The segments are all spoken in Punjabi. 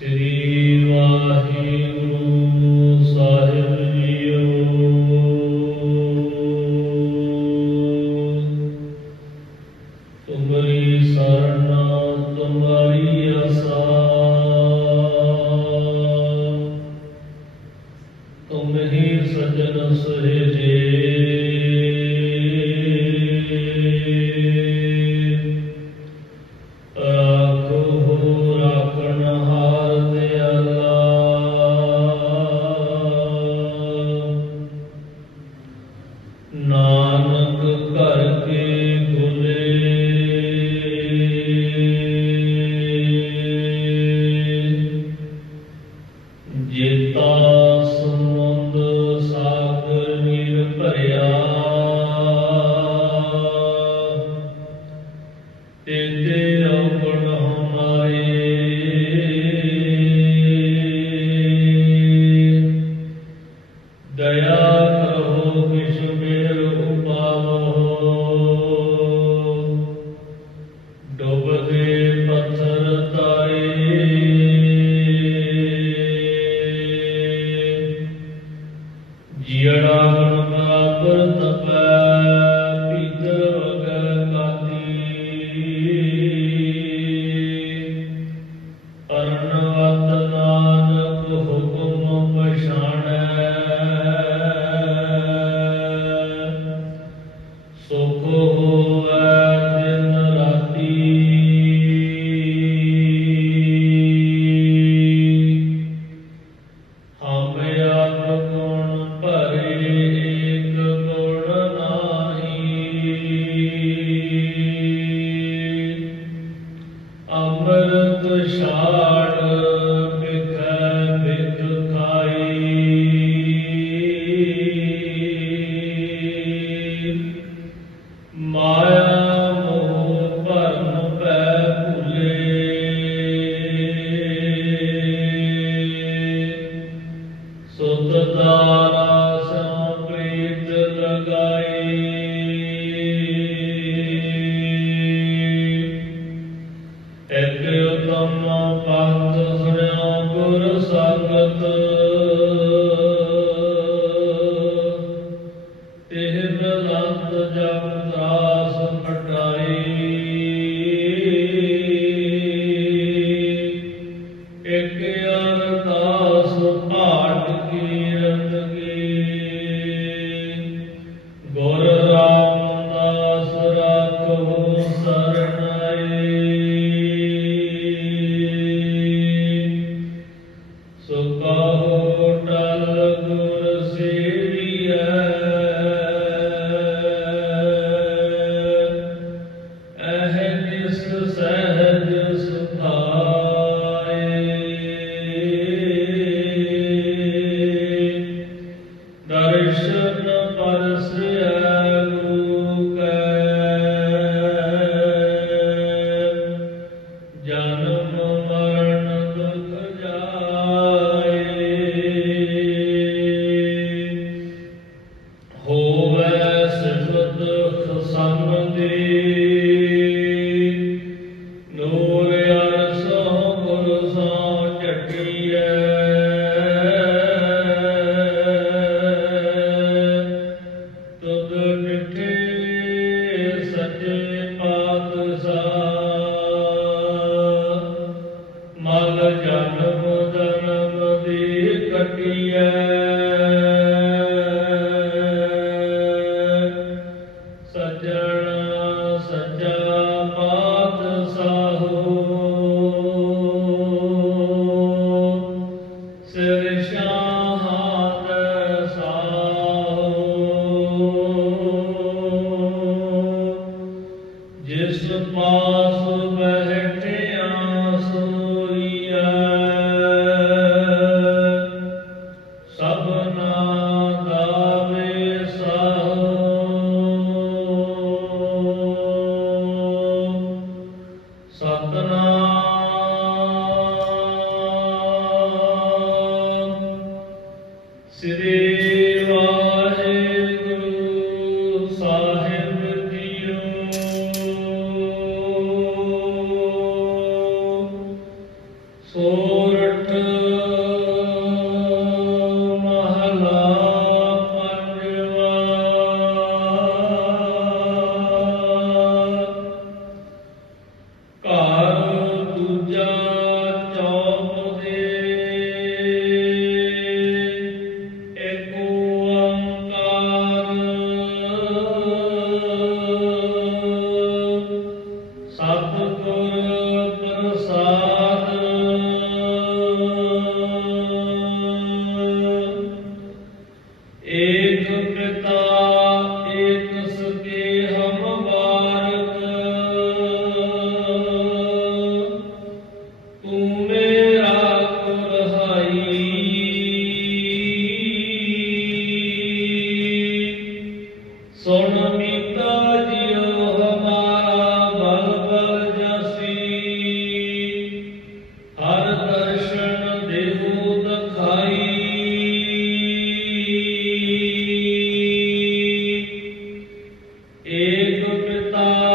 श्रीवाहि ਦਇਆ ਕਰੋ ਕਿਛ ਮੇਰ ਗੁਰ ਸੰਬੰਦੀ ਸਤਨਾਮ Deus,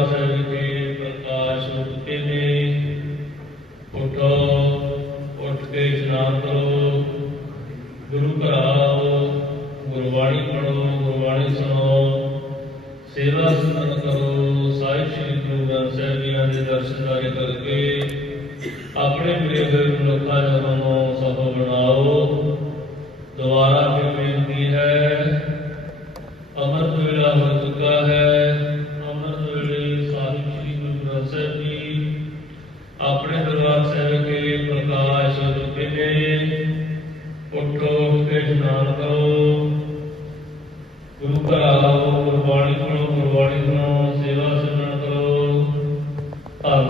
ਆਪਣੇ ਦਰਬਾਰ ਸਾਹਿਬ ਪ੍ਰਕਾਸ਼ ਚੁੱਕੇ ਨੇ ਬਾਣੀ ਸੁਣੋ ਸੇਵਾ ਸਿਮਰਨ ਕਰੋ।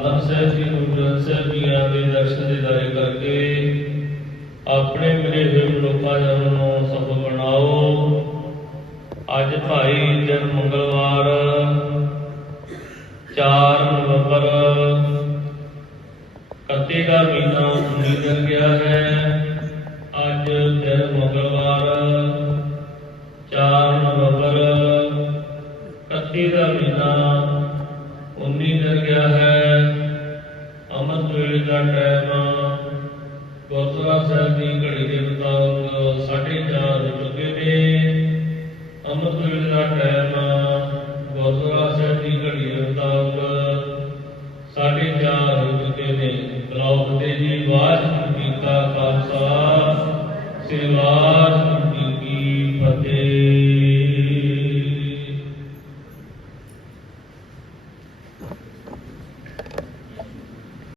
ਧੰਨ ਸਾਹਿਬ ਜੀ ਗੁਰੂ ਗ੍ਰੰਥ ਸਾਹਿਬ ਜੀ ਦੇ ਦਰਸ਼ਨ ਦੇ ਦਾਰੇ ਕਰਕੇ ਆਪਣੇ ਮਿਲੇ ਲੋਕਾਂ ਨੂੰ ਦਾ ਟਾਈਮ ਗੁਰਦੁਆਰਾ ਸਾਹਿਬ ਦੀ ਘੜੀ ਮੁਤਾਬਕ 4:30